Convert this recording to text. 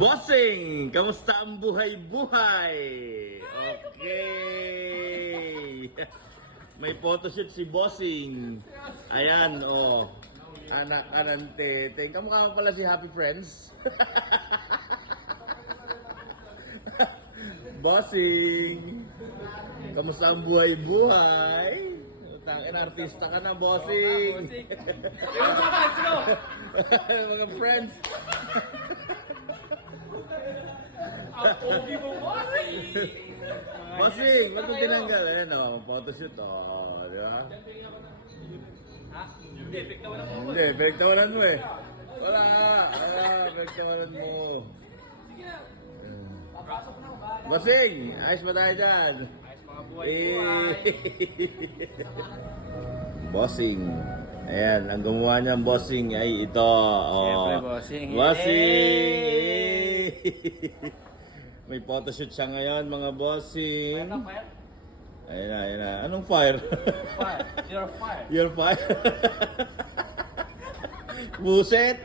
Bossing! Kamusta ang buhay-buhay? Okay! May photoshoot si Bossing. Ayan, oh. Anak Anante. Kamukha mo pala si Happy Friends. Bossing! Kamusta ang buhay-buhay? Tangin, artista ka na, Bossing! Mga friends! Ang pogi mo, Bossing! Bossing, ba't mo tinanggal? Ayan o, photoshoot o, di ba? Ha? Hindi, pigtawanan mo. Hindi, pinagtawanan mo eh. Wala, pinagtawanan mo. Sige na. Papasok na ako, bahala. Bossing, ayos ba tayo dyan? Ayos mga buhay-buhay. Bossing. Ayan, ang gumawa niyang bossing ay ito. Oh. Siyempre, bossing. Bossing! May photoshoot siya ngayon, mga bossing. Fire na, fire. Ayun na. Anong fire? Fire. You're fire. You're fire? Buset!